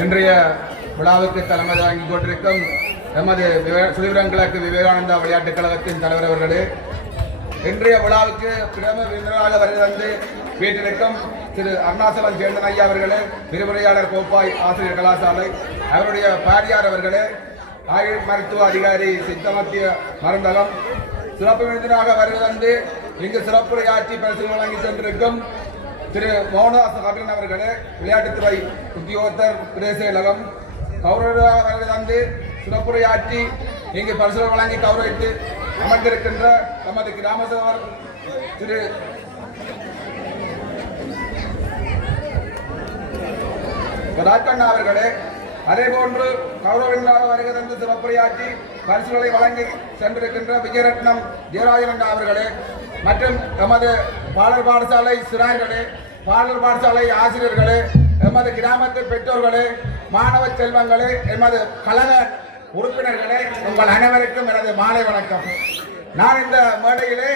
இன்றைய விழாவுக்கு தலைமை தாங்கிக் கொண்டிருக்கும் எமது சுழிவிரங்கிழக்கு விவேகானந்தா விளையாட்டுக் கழகத்தின் தலைவர் அவர்களே, இன்றைய விழாவுக்கு பிரதம விருந்தினராக வருகை வீட்டிற்கும் திரு அருணாசலம் சேந்தன் ஐயா அவர்களே, விரிவுரையாளர் கோப்பாய் ஆசிரியர் கலாசாலை அவருடைய பாரியார் அவர்களே, ஆயுள் மருத்துவ அதிகாரி சித்தமத்திய மருந்தகம் சிறப்பு விருந்தினராக வருகை இங்கு சிறப்புரையாற்றி பரிசு வழங்கி சென்றிருக்கும் திரு மோகனதாஸ் கபிலன் அவர்களே, விளையாட்டுத்துறை உத்தியோகத்தர் பிரதேச கழகம் கௌரவராக வருகை சிறப்புரையாற்றி இங்கு பரிசு வழங்கி கௌரவித்து அமர்ந்திருக்கின்ற நமது கிராம சேவர் திரு ராஜ்கண்ணா அவர்களே, அதேபோன்று கௌரவர்களாக வருகை தந்து சிறப்புரையாற்றி பரிசுகளை வழங்கி சென்றிருக்கின்ற விஜயரத்னம் ஜெயராஜன் அவர்களே, மற்றும் எமது பாடல் பாடசாலை சிறார்களே, பாடல் பாடசாலை ஆசிரியர்களே, எமது கிராமத்து பெற்றோர்களே, மாணவ செல்வங்களே, எமது கழக உறுப்பினர்களே, உங்கள் அனைவருக்கும் எனது மாலை வணக்கம். நான் இந்த மேடையிலே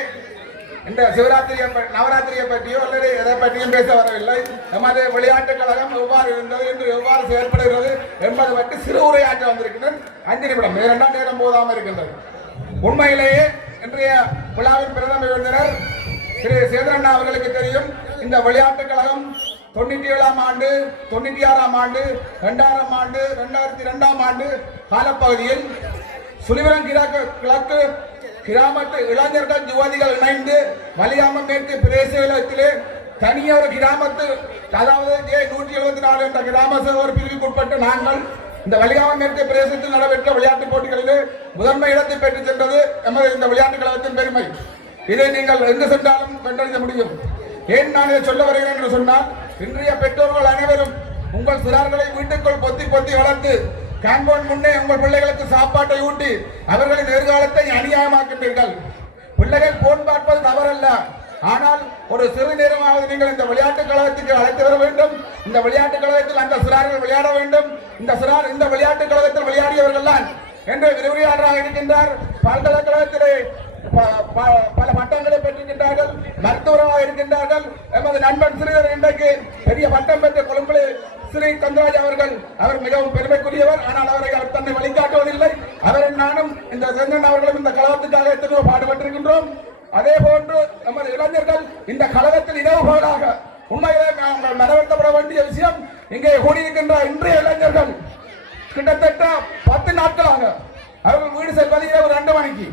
இந்த சிவராத்திரியை நவராத்திரியை பற்றியோ அல்லது எதை பற்றியும் பேச வரவில்லை. எமது விளையாட்டுக் கழகம் எவ்வாறு இருந்தது என்று எவ்வாறு செயல்படுகிறது என்பது பற்றி சிறு உரையாற்ற வந்திருக்கின்றன. 5 நிமிடம், 2 நேரம் போதாமல் இருக்கின்றது. உண்மையிலேயே இன்றைய விழாவின் பிரதம விருந்தினர் திரு சேதரண்ணா அவர்களுக்கு தெரியும், இந்த விளையாட்டுக் கழகம் 97ஆம் ஆண்டு, 96ஆம் ஆண்டு, 2000ஆம் ஆண்டு, 2002ஆம் ஆண்டு காலப்பகுதியில் சுழிவிரங்கிழக்கு கிராமத்து இளைஞர்கள் யுவதிகள் இணைந்து வலியாமம் மேற்கு பிரதேசத்திலே தனியொரு கிராமத்து, அதாவது 174 என்ற கிராம சேவர் பிரிவுக்குட்பட்டு நாங்கள் இந்த வலியாமம் மேற்கு பிரதேசத்தில் நடைபெற்ற விளையாட்டுப் போட்டிகளிலே முதன்மை இடத்தை பெற்றுச் சென்றது எமது இந்த விளையாட்டுக் கழகத்தின் பெருமை. இதை நீங்கள் எங்கு சென்றாலும் கண்டறிய முடியும். ஏன் நான் இதை சொல்ல வருகிறேன் என்று சொன்னால், இன்றைய பெற்றோர்கள் அனைவரும் உங்கள் சிறார்களை வீட்டுக்குள் பொத்தி பொத்தி வளர்த்து காம்பவுண்ட் முன்னே உங்கள் பிள்ளைகளுக்கு சாப்பாட்டை ஊட்டி அவர்களின் எதிர்காலத்தை அநியாயமாக்கின்றீர்கள். பிள்ளைகள் போன் பார்ப்பது தவறல்ல, ஆனால் ஒரு சிறு நேரமாவது நீங்கள் இந்த விளையாட்டுக் கழகத்துக்கு அழைத்து வர வேண்டும். இந்த விளையாட்டுக் கழகத்தில் அந்த சிறார்கள் விளையாட வேண்டும். இந்த விளையாட்டுக் கழகத்தில் விளையாடியவர்கள் தான் என்று விரிவுரையாளராக இருக்கின்றார். பல்கலைக்கழகத்திலே பல பட்டங்களை பெற்றிருக்கின்றார்கள், மருத்துவராக இருக்கின்றார்கள். எமது நண்பன் சிறுவர் இன்றைக்கு பெரிய பட்டம் பெற்ற கொழும்பு ஸ்ரீ கந்தராஜ் அவர்கள், அவர் மிகவும் பெருமைக்குரியவர். ஆனால் அவர் தன்னை வழிகாட்டுவதில்லை. அவரும் நானும் இந்த செந்தன் அவர்களும் இந்த கழகத்துக்காக எத்தனையோ பாடுபட்டிருக்கின்றோம். அதே போன்று நமது இளைஞர்கள் இந்த கழகத்தில் இரவுகளாக உண்மையிலே நாங்கள் மனவர்த்தப்பட வேண்டிய விஷயம், இங்கே கூடியிருக்கின்ற இன்றைய இளைஞர்கள் கிட்டத்தட்ட 10 நாட்களாக அவர்கள் வீடு செல்வது இரவு 2 மணிக்கு.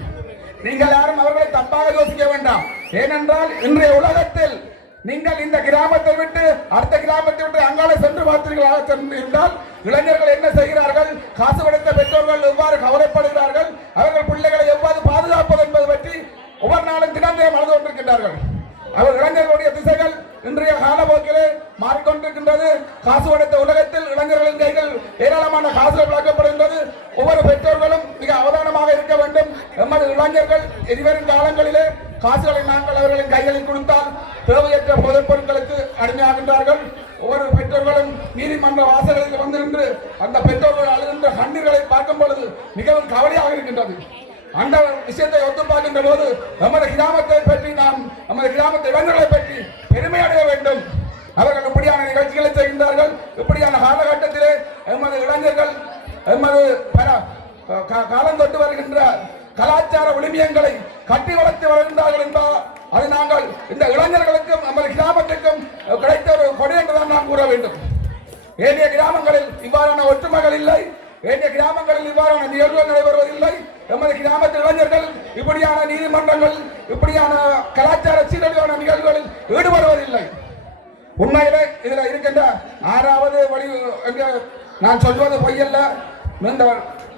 நீங்கள் யாரும் அவர்களை தப்பாக யோசிக்க வேண்டாம். ஏனென்றால் இன்றைய உலகத்தில் நீங்கள் இந்த கிராமத்தை விட்டு அடுத்த கிராமத்தை விட்டு அங்காலே சென்று பார்த்தீர்களாக சென்றால் இளைஞர்கள் என்ன செய்கிறார்கள், காசு படைத்த பெற்றோர்கள் எவ்வாறு கவலைப்படுகிறார்கள், அவர்கள் பிள்ளைகளை எவ்வாறு பாதுகாப்பது என்பது பற்றி ஒவ்வொரு நாளும் தினந்தேரம் அழுது கொண்டிருக்கின்றார்கள். அவர் இளைஞர்களுடைய திசைகள் இன்றைய காலப்போக்கிலே மாறிக்கொண்டிருக்கின்றது. காசு படைத்த உலகத்தில் இளைஞர்களின் கைகள் ஏராளமான காசுகள் வழங்கப்படுகின்றது. ஒவ்வொரு பெற்றோர்களும் மிக அவதானமாக இருக்க வேண்டும். எமது இளைஞர்கள் எதிர்வரும் காலங்களிலே காசுகளை நாங்கள் அவர்களின் கைகளில் கொடுத்தால் தேவையற்ற போதைப் பொருட்களுக்கு அடிமையாகின்றார்கள். ஒவ்வொரு பெற்றோர்களும் நீதிமன்ற வாசல்களில் வந்து நின்று அந்த பெற்றோர்கள் அழுகின்ற கண்ணீர்களை பார்க்கும் பொழுது மிகவும் கவலையாக இருக்கின்றது. அந்த விஷயத்தை ஒத்து பார்க்கின்ற போது நமது கிராமத்தை பற்றி நமது கிராமத்து இளைஞர்களை பற்றி பெருமை அடைய வேண்டும். அவர்கள் இப்படியான நிகழ்ச்சிகளை செய்கின்றார்கள். இப்படியான காலகட்டத்திலே எமது இளைஞர்கள் எமது காலம் தொட்டு வருகின்ற கலாச்சார விழுமியங்களை கட்டி வளர்த்து வருகின்றார்கள் என்பால் அது நாங்கள் இந்த இளைஞர்களுக்கும் நமது கிராமத்திற்கும் கிடைத்த ஒரு கொடை என்றுதான் நாம் கூற வேண்டும். ஏனைய கிராமங்களில் இவ்வாறான ஒற்றுமைகள் இல்லை. ஏனைய கிராமங்களில் இவ்வாறான நிகழ்வுகள் நடைபெறுவதில்லை. எமது கிராமத்து இளைஞர்கள் இப்படியான நீதிமன்றங்கள், இப்படியான கலாச்சார சீரழிவான நிகழ்வுகளில் ஈடுபடுவதில்லை. உண்மையிலே இதில் இருக்கின்ற 6வது வழி என்று நான் சொல்வது பொய்யல்ல.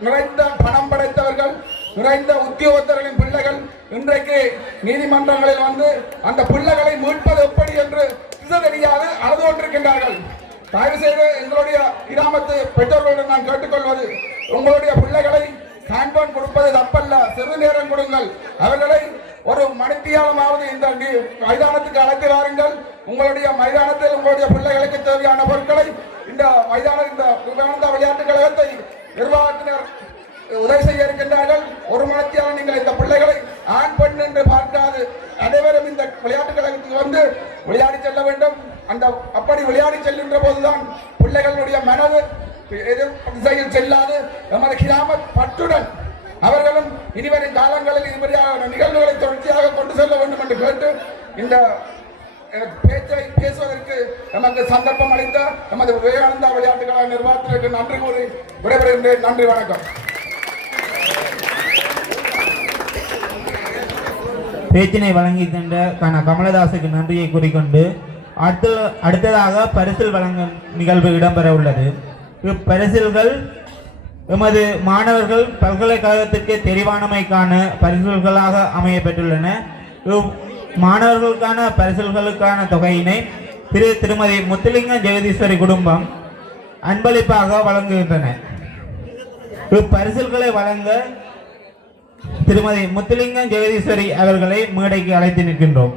நிறைந்த பணம் படைத்தவர்கள், நிறைந்த உத்தியோகத்தர்களின் பிள்ளைகள் இன்றைக்கு நீதிமன்றங்களில் வந்து அந்த பிள்ளைகளை மீட்பது எப்படி என்று தெரியாது அழுது கொண்டிருக்கின்றார்கள். தயவு செய்து எங்களுடைய கிராமத்து பெற்றோர்களுடன் நான் கேட்டுக்கொள்வது, உங்களுடைய பிள்ளைகளை காம்பவுண்ட் கொடுப்பது தப்பல்ல, சிறு நேரம் கொடுங்கள். அவர்களை ஒரு மணித்தியாலமாவது இந்த மைதானத்துக்கு அழைத்து வாருங்கள். உங்களுடைய மைதானத்தில் உங்களுடைய பிள்ளைகளுக்கு தேவையான பொருட்களை இந்த விவேகானந்தா விளையாட்டுக் கழகத்தை நிர்வாகத்தினர் உதவி செய்ய இருக்கின்றார்கள். ஒரு மணித்தியாலம் நீங்கள் இந்த பிள்ளைகளை ஆண் பெண் என்று பார்க்காது அனைவரும் இந்த விளையாட்டுக் கழகத்துக்கு வந்து விளையாடி செல்ல வேண்டும். அந்த அப்படி விளையாடி செல்கின்ற போதுதான் பிள்ளைகளுடைய மனது திசையில் செல்லாது நமது கிராம பற்றுடன் அவர்களும் இனிவரும் காலங்களில் இதுபடியான நிகழ்வுகளை தொடர்ச்சியாக கொண்டு செல்ல வேண்டும் என்று கேட்டு இந்த பேச்சை பேசுவதற்கு நமக்கு சந்தர்ப்பம் அளித்த நமது விவேகானந்தா விளையாட்டுக்கழக நிர்வாகத்திற்கு நன்றி கூறி விடைபெறுகின்றேன். நன்றி, வணக்கம். பேச்சினை வழங்கி சென்ற கமலதாசுக்கு நன்றியை கூறிக்கொண்டு அடுத்ததாக பரிசில் வழங்கும் நிகழ்வு இடம்பெற உள்ளது. இப்பரிசில்கள் எமது மாணவர்கள் பல்கலைக்கழகத்திற்கு தெரிவானமைக்கான பரிசில்களாக அமைய பெற்றுள்ளன. மாணவர்களுக்கான பரிசில்களுக்கான தொகையினை திருமதி முத்துலிங்க ஜெகதீஸ்வரி குடும்பம் அன்பளிப்பாக வழங்குகின்றன. இப்பரிசில்களை வழங்க திருமதி முத்துலிங்க ஜெகதீஸ்வரி அவர்களை மேடைக்கு அழைத்து நிற்கின்றோம்.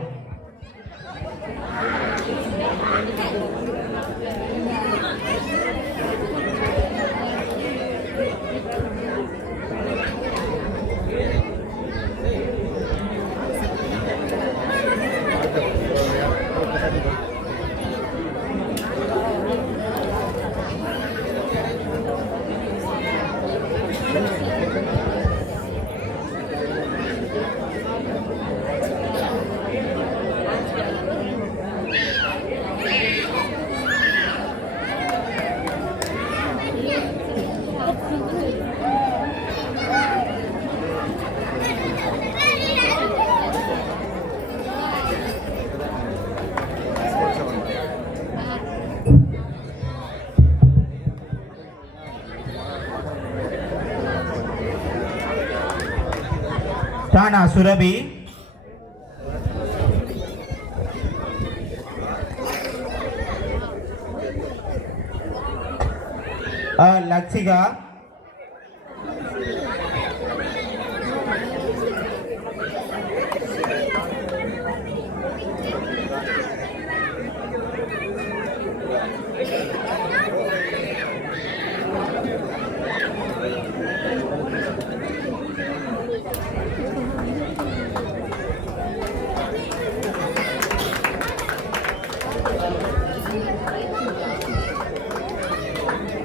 தானா சுரபி, லக்ஷிகா,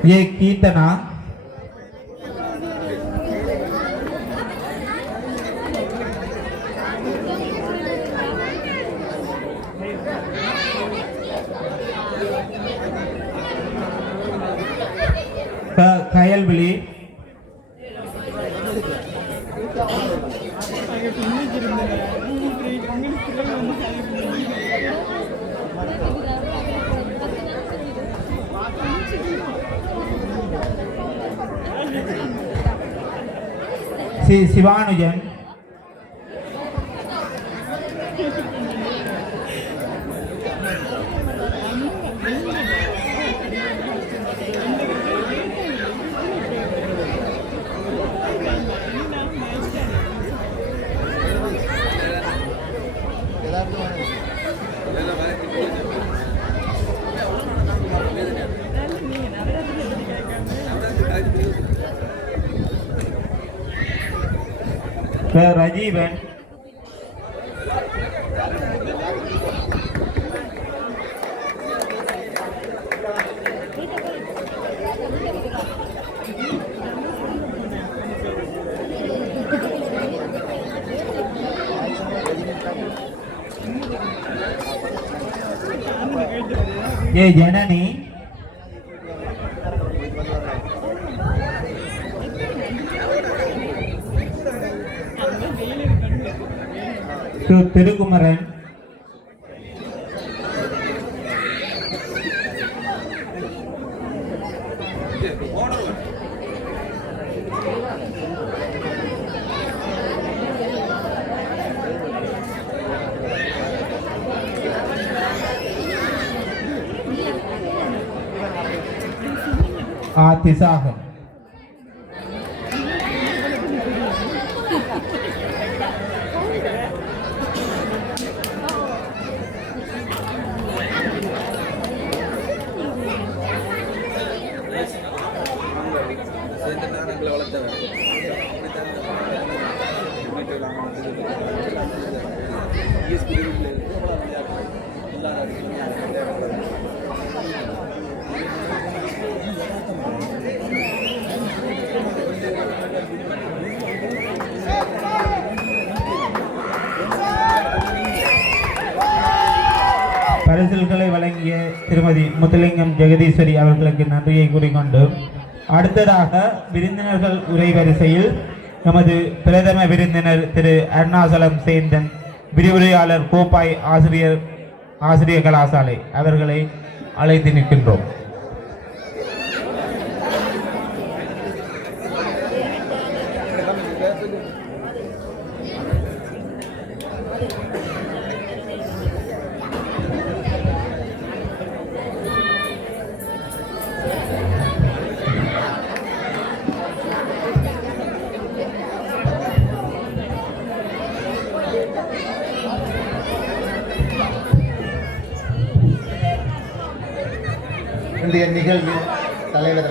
ये कीर्तना, खयलविली, शिवानुजन, राजीवन, ये जननी, तिरुकुमरन, आतिशाह, பரிசில்களை வழங்கிய திருமதி முத்துலிங்கம் ஜெகதீஸ்வரி அவர்களுக்கு நன்றியை கூறிக்கொண்டு அடுத்ததாக விருந்தினர்கள் உரை வரிசையில் நமது பிரதம விருந்தினர் திரு அருணாசலம் சேந்தன் விரிவுரையாளர் கோப்பாய் ஆசிரிய கலாசாலை அவர்களை அழைத்து நிற்கின்றோம். இன்றைய நிகழ்வில் தலைவர்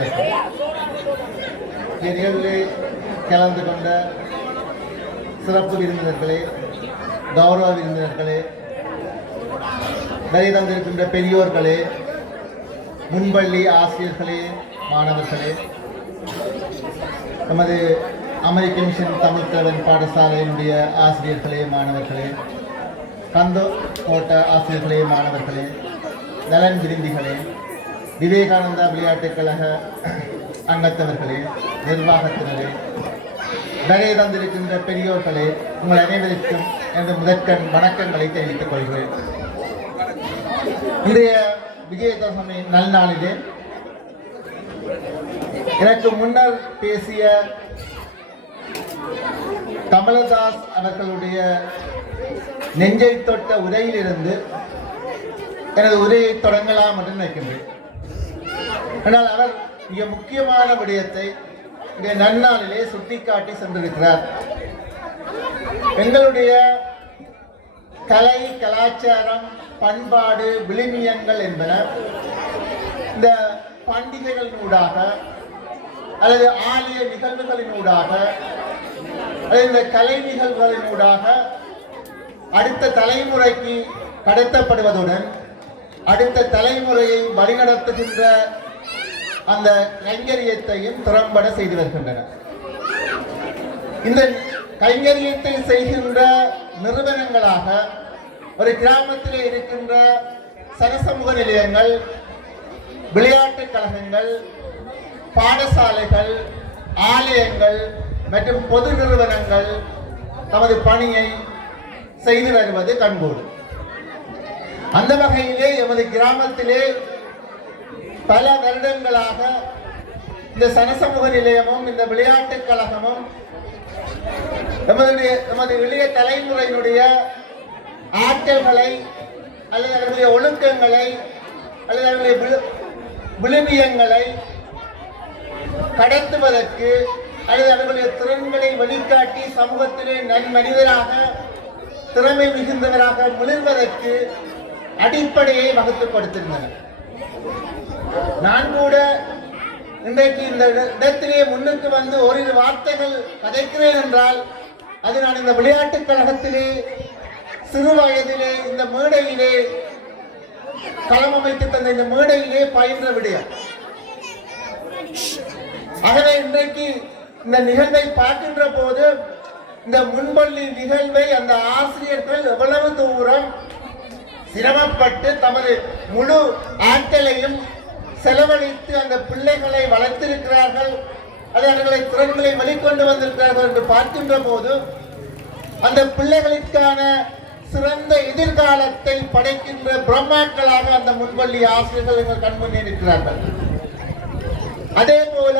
நிகழ்வில் கலந்து கொண்ட சிறப்பு விருந்தினர்களே, கௌரவ விருந்தினர்களே, வருகை தந்திருக்கின்ற பெரியோர்களே, முன்பள்ளி ஆசிரியர்களே, மாணவர்களே, நமது அமெரிக்க மிஷன் தமிழ் தலைவன் பாடசாலையினுடைய ஆசிரியர்களே, மாணவர்களே, கந்தோ கோட்ட ஆசிரியர்களே, மாணவர்களே, நலன் விருந்திகளே, விவேகானந்தா விளையாட்டுக் கழக அங்கத்தவர்களே, நிர்வாகத்தினரே, வருகை தந்திருக்கின்ற பெரியோர்களே, உங்கள் அனைவருக்கும் எனது முதற்கண் வணக்கங்களை தெரிவித்துக் கொள்கிறேன். இன்றைய விஜயதசமி நல்நாளிலே எனக்கு முன்னர் பேசிய கமலதாஸ் அவர்களுடைய நெஞ்சை தொட்ட உரையிலிருந்து எனது உரையை தொடங்கலாம் என்று நினைக்கின்றேன். ஆனால் அவர் மிக முக்கியமான விடயத்தை இங்கே நன்னாளிலே சுட்டிக்காட்டி சென்றிருக்கிறார். எங்களுடைய கலை, கலாச்சாரம், பண்பாடு, விழுமியங்கள் என்பன இந்த பண்டிகைகளினூடாக அல்லது ஆலய நிகழ்வுகளினூடாக அல்லது இந்த கலை நிகழ்வுகளினூடாக அடுத்த தலைமுறைக்கு கடத்தப்படுவதுடன் அடுத்த தலைமுறையை வழிநடத்துகின்ற அந்த கைங்கரியத்தையும் திறம்பட செய்து வருகின்றன. இந்த கைங்கரியத்தை செய்கின்ற நிறுவனங்களாக ஒரு கிராமத்திலே இருக்கின்ற சனசமூக நிலையங்கள், விளையாட்டுக் கழகங்கள், பாடசாலைகள், ஆலயங்கள் மற்றும் பொது நிறுவனங்கள் தமது பணியை செய்து வருவது கண்கூடு. அந்த வகையிலே எமது கிராமத்திலே பல வருடங்களாக இந்த சனசமூக நிலையமும் இந்த விளையாட்டுக் கழகமும் நமது இளைய தலைமுறையினுடைய ஆற்றல்களை அல்லது அவர்களுடைய ஒழுக்கங்களை அல்லது அவர்களுடைய விழுமியங்களை கடத்துவதற்கு அல்லது அவர்களுடைய திறன்களை வெளிக்காட்டி சமூகத்திலே நன்மனிதராக திறமை மிகுந்தவராக மிளிர்வதற்கு அடிப்படையை வகுத்துக் கொடுத்திருந்தனர். நான் கூட இன்றைக்கு இந்த இடத்திலே முன்னுக்கு வந்து ஓரிரு வார்த்தைகள் கதைக்கிறேன் என்றால் அது நான் இந்த விளையாட்டுக் கழகத்திலே சிறு வயதிலே இந்த மேடையிலே களம் அமைத்து தந்த இந்த மேடையிலே பயின்ற விடயம். ஆகவே இன்றைக்கு இந்த நிகழ்வை பார்க்கின்ற போது இந்த முன்பள்ளி நிகழ்வை அந்த ஆசிரியர்கள் எவ்வளவு தூரம் சிரமப்பட்டு தமது முழு ஆற்றலையும் செலவழித்து அந்த பிள்ளைகளை வளர்த்திருக்கிறார்கள், அது அவர்களை திறன்களை வெளிக்கொண்டு வந்திருக்கிறார்கள் என்று பார்க்கின்ற போது அந்த பிள்ளைகளுக்கான சிறந்த எதிர்காலத்தை படைக்கின்ற பிரம்மாக்களாக அந்த முன்பள்ளி ஆசிரியர்கள் எங்கள் கண்முன்னே இருக்கிறார்கள். அதே போல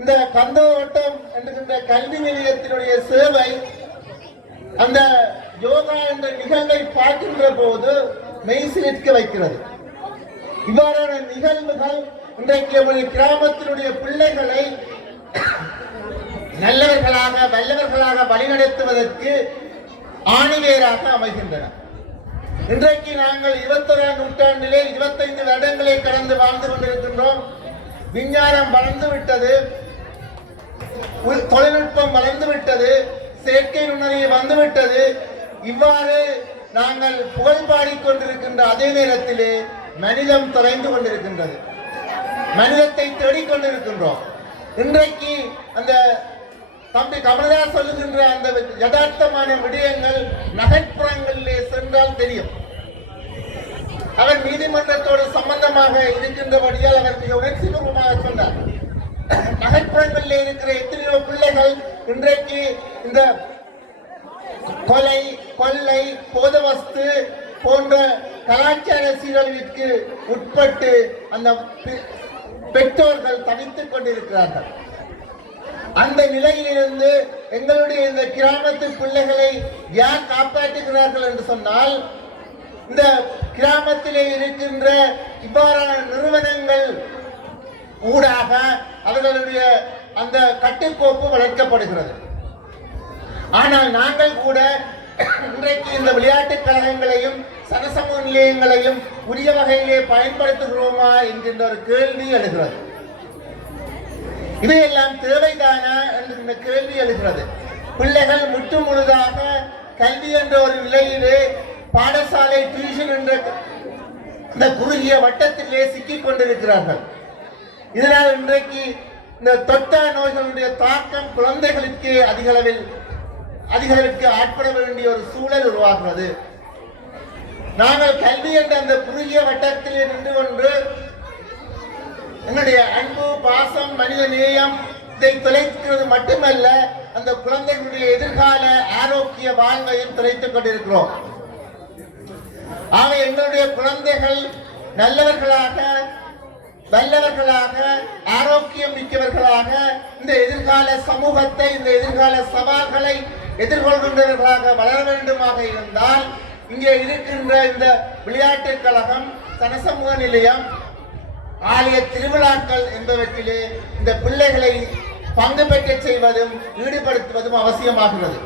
இந்த கந்தோட்டம் என்கின்ற கல்வி நிலையத்தினுடைய சேவை அந்த யோகா என்ற நிகழ்வை பார்க்கின்ற போது மெய்சிலிர்க்க வைக்கிறது. இவ்வாறான நிகழ்வுகள் இன்றைக்கு நம்முடைய கிராமத்தினுடைய பிள்ளைகளை நல்லவர்களாக வல்லவர்களாக வழிநடத்துவதற்கு ஆணிவேராக அமைகின்றன. இன்றைக்கு நாங்கள் 21ஆம் நூற்றாண்டிலே 25 வருடங்களை கடந்து வாழ்ந்து கொண்டிருக்கின்றோம். விஞ்ஞானம் வளர்ந்து விட்டது, தொழில்நுட்பம் வளர்ந்து விட்டது, செயற்கை நுண்ணறிவு வந்துவிட்டது. இவ்வாறு நாங்கள் புகழ் பாடிக்கொண்டிருக்கின்ற அதே நேரத்திலே மனிதம் தொலைந்து கொண்டிருக்கின்றது, மனிதத்தை தேடிக்கொண்டிருக்கின்றோம். இன்றைக்கு அந்த தம்பி கமலதாஸ் சொல்லுகின்ற அந்த யதார்த்தமான விடயங்கள் நகர்ப்புறங்களிலே சென்றால் தெரியும். அவர் நீதிமன்றத்தோடு சம்பந்தமாக இருக்கின்றபடியால் அவர் மிக உணர்ச்சிபூர்வமாக சொன்னார். நகர்ப்புறங்களில் இருக்கிற எத்தனையோ பிள்ளைகள் இன்றைக்கு இந்த கொலை, கொள்ளை, போதவஸ்து போன்ற கலாச்சார சீரழிவிற்கு உட்பட்டு அந்த பெற்றோர்கள் தவித்துக் கொண்டிருக்கிறார்கள். அந்த நிலையிலிருந்து எங்களுடைய இந்த கிராமத்து பிள்ளைகளை யார் காப்பாற்றுகிறார்கள் என்று சொன்னால், இந்த கிராமத்திலே இருக்கின்ற இவ்வாறான நிறுவனங்கள் ஊடாக அவர்களுடைய அந்த கட்டுக்கோப்பு வளர்க்கப்படுகிறது. ஆனால் நாங்கள் கூட இன்றைக்கு இந்த விளையாட்டுக் கழகங்களையும் சனசமூக நிலையங்களையும் உரிய வகையிலே பயன்படுத்துகிறோமா என்கின்ற ஒரு கேள்வி எழுகிறது. இவையெல்லாம் தேவைதானா என்கின்ற கேள்வி எழுகிறது. பிள்ளைகள் முற்று முழுதாக கல்வி என்ற ஒரு நிலையிலே பாடசாலை டியூஷன் என்ற இந்த குறுகிய வட்டத்திலே சிக்கிக் கொண்டிருக்கிறார்கள். இதனால் இன்றைக்கு இந்த தொற்றா நோய்களுடைய தாக்கம் குழந்தைகளுக்கு அதிகளவிற்கு ஆட்பட வேண்டிய ஒரு சூழல் உருவாகிறது. நாங்கள் கல்வி என்ற அந்த குறுகிய வட்டத்திலே நின்று கொண்டு எங்களுடைய அன்பு, பாசம், மனித நேயம் இதை தொலைக்கிறது மட்டுமல்ல, அந்த குழந்தைகளுடைய எதிர்கால ஆரோக்கிய வாழ்வையும் தொலைத்துக் கொண்டிருக்கிறோம். ஆக எங்களுடைய குழந்தைகள் நல்லவர்களாக, வல்லவர்களாக, ஆரோக்கியம் மிக்கவர்களாக இந்த எதிர்கால சமூகத்தை, இந்த எதிர்கால சவால்களை எதிர்கொள்கின்றவர்களாக வளர வேண்டுமாக இருந்தால், இங்கே இருக்கின்ற இந்த விளையாட்டுக் கழகம், சனசமூக நிலையம், ஆலய திருவிழாக்கள் என்பவற்றிலே இந்த பிள்ளைகளை பங்கு பெற்ற செய்வதும் ஈடுபடுத்துவதும் அவசியமாகிறது.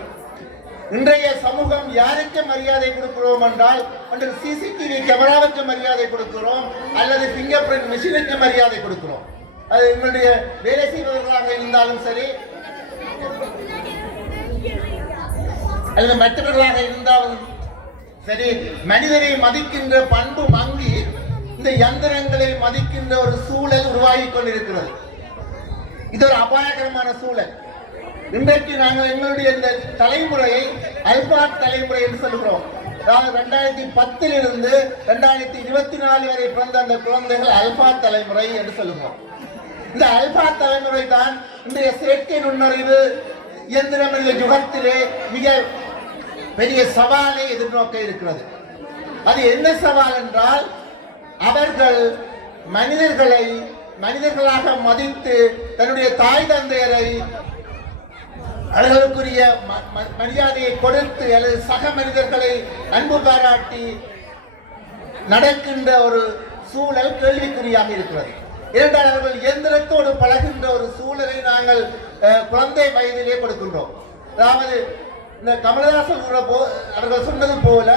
இன்றைய சமூகம் யாருக்கு மரியாதை கொடுக்கிறோம் என்றால், ஒன்று சிசிடிவி கேமராவுக்கு மரியாதை கொடுக்கிறோம், அல்லது பிங்கர் பிரிண்ட் மிஷினுக்கு மரியாதை கொடுக்கிறோம். அது எங்களுடைய வேலை செய்வதற்காக இருந்தாலும் சரி, அல்லது மற்றவர்களாக இருந்தாலும் சரி, மனிதனை மதிக்கின்ற பண்பு மங்கி இந்த யந்திரங்களை மதிக்கின்ற ஒரு சூழல் உருவாகி கொண்டிருக்கிறது. இது ஒரு அபாயகரமான சூழல். இன்றைக்கு நாங்கள் எங்களுடைய இந்த தலைமுறையை அல்பா தலைமுறை என்று சொல்கிறோம். அதாவது 2010 இருந்து 2024 வரை பிறந்த அந்த குழந்தைகள் அல்பா தலைமுறை என்று சொல்லுவோம். இந்த அல்பா தலைமுறை தான் இன்றைய செயற்கை நுண்ணறிவு இயந்திரமய யுகத்திலே மிக பெரிய சவாலை எதிர்நோக்க இருக்கிறது. அது என்ன சவால் என்றால், அவர்கள் மனிதர்களை மனிதர்களாக மதித்து தன்னுடைய தாய் தந்தையரை அவர்களுக்குரிய மரியாதையை கொடுத்து அல்லது சக மனிதர்களை அன்பு பாராட்டி நடக்கின்ற ஒரு சூழல் கேள்விக்குறியாக இருக்கிறது. ஏனென்றால் அவர்கள் இயந்திரத்தோடு பழகின்ற ஒரு சூழலை நாங்கள் குழந்தை வயதிலே கொடுக்கின்றோம். அதாவது இந்த கமலஹாசன் அவர்கள் சொன்னது போல,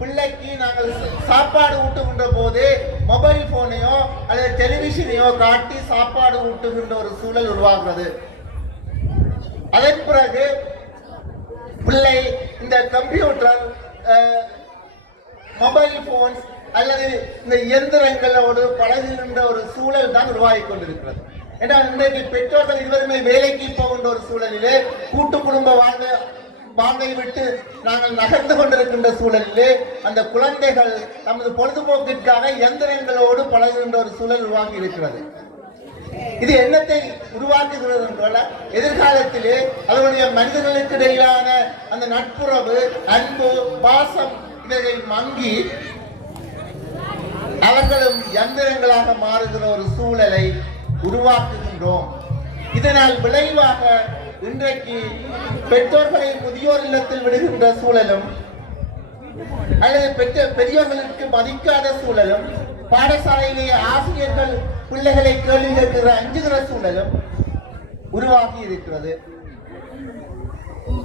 பிள்ளைக்கு நாங்கள் சாப்பாடு ஊட்டுகின்ற போது மொபைல் போனையோ அல்லது டெலிவிஷனையோ காட்டி சாப்பாடு ஊட்டுகின்ற ஒரு சூழல் உருவாகிறது. அதன் பிறகு பிள்ளை இந்த கம்ப்யூட்டர், மொபைல் போன்ஸ் அல்லது இந்த இயந்திரங்களோடு பழகுகின்ற ஒரு சூழல் தான் உருவாகி கொண்டிருக்கிறது. என்றால் இன்றைக்கு பெற்றோர்கள் இருவருமே வேலைக்கு போகின்ற ஒரு சூழலிலே கூட்டு குடும்ப வாழ்வை விட்டு நாங்கள் நகர்ந்து கொண்டிருக்கின்ற சூழலிலே அந்த குழந்தைகள் நமது பொழுதுபோக்கிற்காக இயந்திரங்களோடு பழகுகின்ற ஒரு சூழல் உருவாகி இருக்கிறது. இது என்னத்தை உருவாக்குகிறது என்றால், எதிர்காலத்திலே அதனுடைய மனிதர்களுக்கு இடையிலான அந்த நட்புறவு, அன்பு, பாசம் இவைகளை மங்கி அவர்களும் யந்திரங்களாக மாறுகிற ஒரு சூழலை உருவாக்குகின்றோம். இதனால் விளைவாக இன்றைக்கு பெற்றோர்களை முதியோர் இல்லத்தில் விடுகின்ற சூழலும் அல்லது பெரியவர்களுக்கு மதிக்காத சூழலும், பாடசாலையிலேயே ஆசிரியர்கள் பிள்ளைகளை கேள்வி கேட்கிற அஞ்சுகிற சூழலும் உருவாகி இருக்கிறது.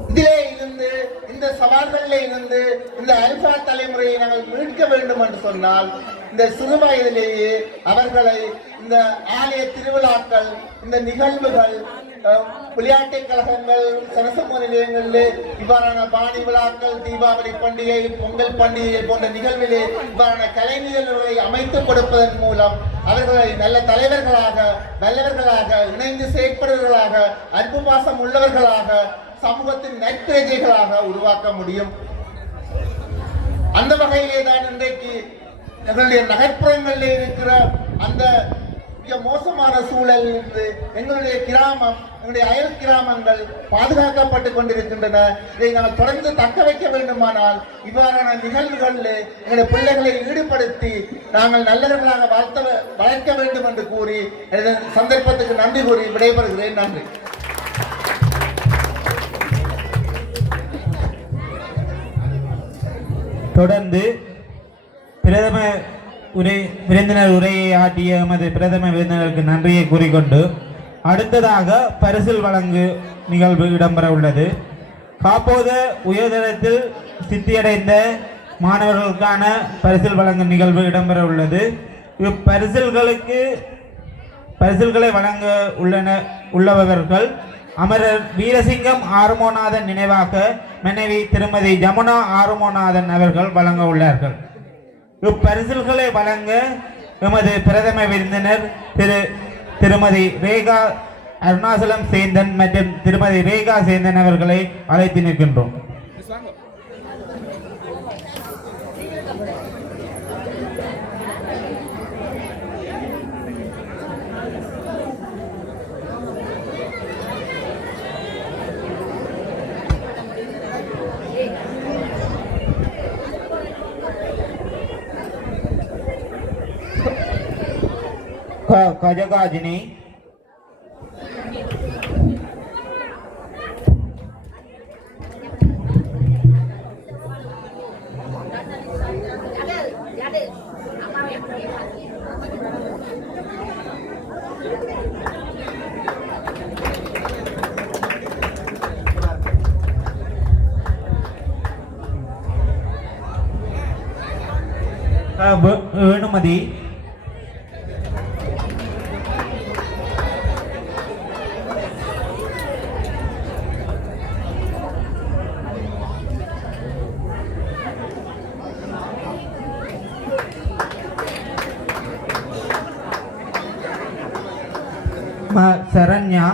இதிலே இருந்து, இந்த சவால்களிலே இருந்து இந்த அல்பா தலைமுறையை நாங்கள் மீட்க வேண்டும் என்று சொன்னால், இந்த சிறு வயதிலேயே அவர்களை இந்த ஆலய திருவிழாக்கள், இந்த நிகழ்வுகள், விளையாட்டுக் கழகங்கள், சனசமூக நிலையங்களிலே இவ்வாறான பாணி விழாக்கள், தீபாவளி பண்டிகை, பொங்கல் பண்டிகை போன்ற நிகழ்விலே இவ்வாறான கலை நிகழ்வுகளை அமைத்துக் கொடுப்பதன் மூலம் அவர்களை நல்ல தலைவர்களாக, வல்லவர்களாக, இணைந்து செயற்படுவர்களாக, அன்பு பாசம் உள்ளவர்களாக, சமூகத்தின் நற்பிரஜைகளாக உருவாக்க முடியும். அந்த வகையிலே தான் இன்றைக்கு எங்களுடைய நகர்ப்புறங்களில் இருக்கிற அந்த மிக மோசமான சூழலில் இருந்து எங்களுடைய கிராமம், எங்களுடைய அயல் கிராமங்கள் பாதுகாக்கப்பட்டு கொண்டிருக்கின்றன. இதை நாங்கள் தொடர்ந்து தக்க வைக்க வேண்டுமானால் இவ்வாறான நிகழ்வுகளில் எங்களுடைய பிள்ளைகளை ஈடுபடுத்தி நாங்கள் நல்லவர்களாக வளர்க்க வேண்டும் என்று கூறி சந்தர்ப்பத்துக்கு நன்றி கூறி விடைபெறுகிறேன். நன்றி. தொடர்ந்து விருந்தினர் உரையை ஆற்றிய எமது பிரதம விருந்தினருக்கு நன்றியை கூறிக்கொண்டு அடுத்ததாக பரிசில் வழங்கு நிகழ்வு இடம்பெற உள்ளது. காப்போத உயர்தரத்தில் சித்தியடைந்த மாணவர்களுக்கான பரிசில் வழங்கும் நிகழ்வு இடம்பெற உள்ளது. பரிசில்களை வழங்க உள்ளவர்கள் அமரர் வீரசிங்கம் ஆறுமோநாதன் நினைவாக மனைவி திருமதி ஜமுனா ஆறுமோநாதன் அவர்கள் வழங்க உள்ளார்கள். இப்பரிசில்களை வழங்க எமது பிரதம விருந்தினர் திருமதி ரேகா அருணாசலம் சேந்தன் மற்றும் திருமதி ரேகா சேந்தன் அவர்களை அழைத்து நிற்கின்றோம். கஜகாஜினி வேணுமதி சரண்யா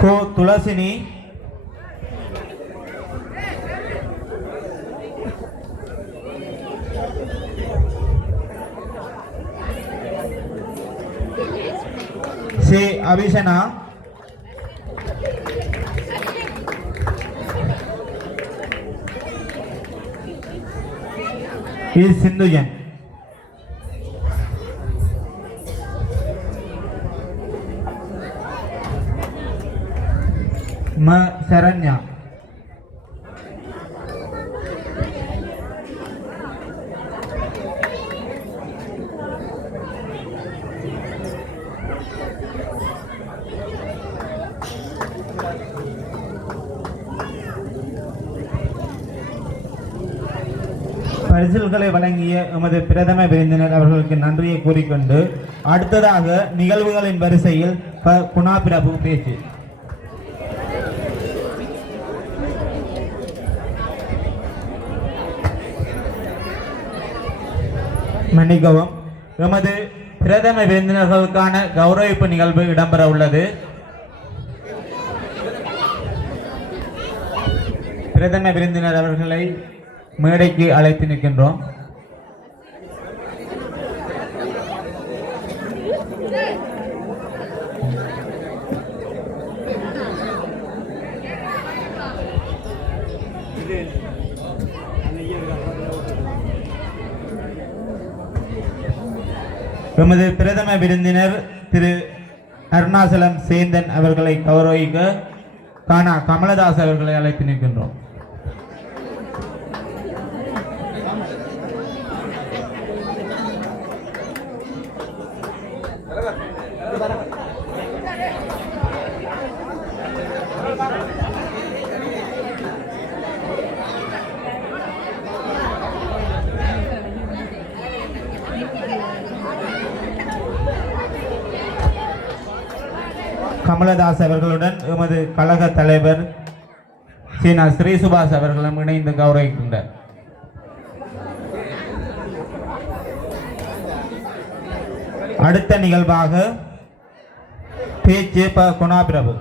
கோ துளசினி சி அபிஷனா சிந்துஜன் சரண்யா பரிசில்களை வழங்கிய எமது பிரதம விருந்தினர் அவர்களுக்கு நன்றியை கூறிக்கொண்டு அடுத்ததாக நிகழ்வுகளின் வரிசையில் குணா பிரபு பேச்சு. மன்னிக்கவும், எமது பிரதம விருந்தினர்களுக்கான கௌரவிப்பு நிகழ்வு இடம்பெற உள்ளது. பிரதம விருந்தினர் அவர்களை மேடைக்கு அழைத்து நிற்கின்றோம். எமது பிரதம விருந்தினர் திரு அருணாசலம் சேந்தன் அவர்களை கௌரவிக்க கானா கமலதாஸ் அவர்களை அழைத்து நிற்கின்றோம். கமலதாஸ் அவர்களுடன் எமது கழக தலைவர் சீனா ஸ்ரீ சுபாஷ் அவர்களும் இணைந்து கௌரவிக்கின்றார். அடுத்த நிகழ்வாக பேச்சு குணாபிரபு.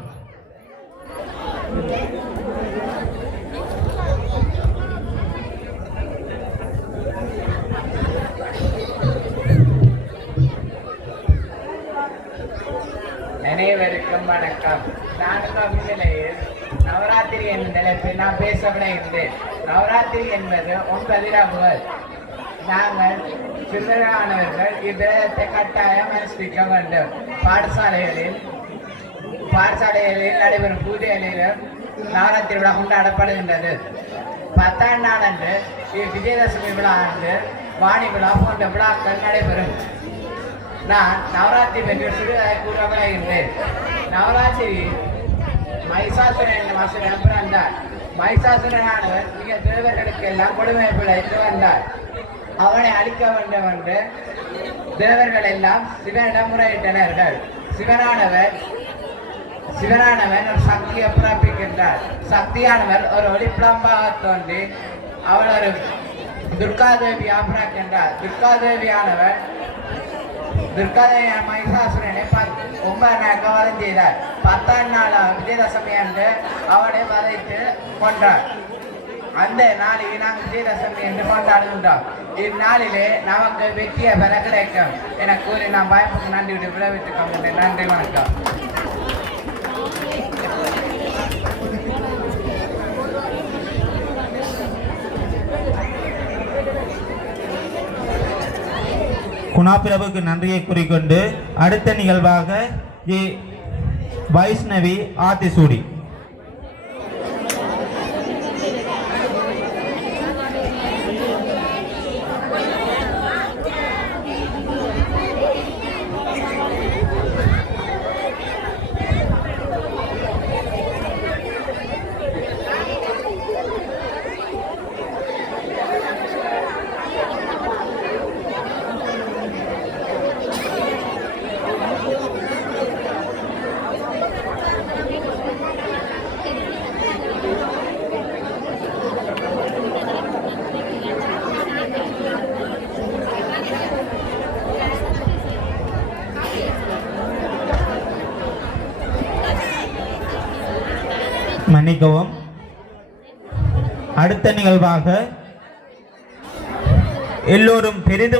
அனைவருக்கும் வணக்கம். நான்காம் நிலையில் நவராத்திரி என்ற தலைப்பில் நான் பேச விளைகின்றேன். நவராத்திரி என்பது 9 இரவுகள். நாங்கள் சிறுவரானவர்கள் இவ்விரதத்தை கட்டாயம் அனுஷ்டிக்க வேண்டும். பாடசாலைகளில் நடைபெறும் பூஜைகளிலும் நவராத்திரி விழா கொண்டாடப்படுகின்றது. 10ஆம் நாளன்று விஜயதசமி விழா அன்று வாணி விழா போன்ற விழாக்கள் நடைபெறும். நான் நவராத்திரி பற்றி சிறுவரை கூற விளைகின்றேன். நவராத்திரி மகிஷாசுரன் வாசுரன் பிறந்தார். மகிஷாசுரனானவர் மிக தேவர்களுக்கு எல்லாம் கொடுமை பிழைத்து வந்தார். அவனை அழிக்க வேண்டும் என்று தேவர்கள் எல்லாம் சிவனிடம் முறையிட்டனர்கள். சிவனானவன் ஒரு சக்தியை பிறப்பிக்கின்றார். சக்தியானவர் ஒரு ஒளிப்பிளம்பாக தோன்றி அவள் ஒரு துர்காதேவியாக பிறக்கின்றார். துர்காதேவியானவர் மகிஷாசுரனை 9 நாள் வதம் செய்தார். 10ஆம் நாள் விஜயதசமி அன்று அவனை வதைத்து கொண்டார். அந்த நாளில் நாங்கள் விஜயதசமி என்று கொண்டாடுகின்றோம். இந்நாளிலே நமக்கு வெற்றியை பெற கிடைக்கும் என கூறி நான் வாய்ப்புக்கு நன்றி விட்டு விளைவித்துக் கொள்கின்றேன். நன்றி, வணக்கம். குணாபிரபுக்கு நன்றியை கூறிக்கொண்டு அடுத்த நிகழ்வாக வைஷ்ணவி ஆத்திசூடி. மன்னிக்கவும். அடுத்த நிகழ்வாக எல்லோரும் பெரிதும்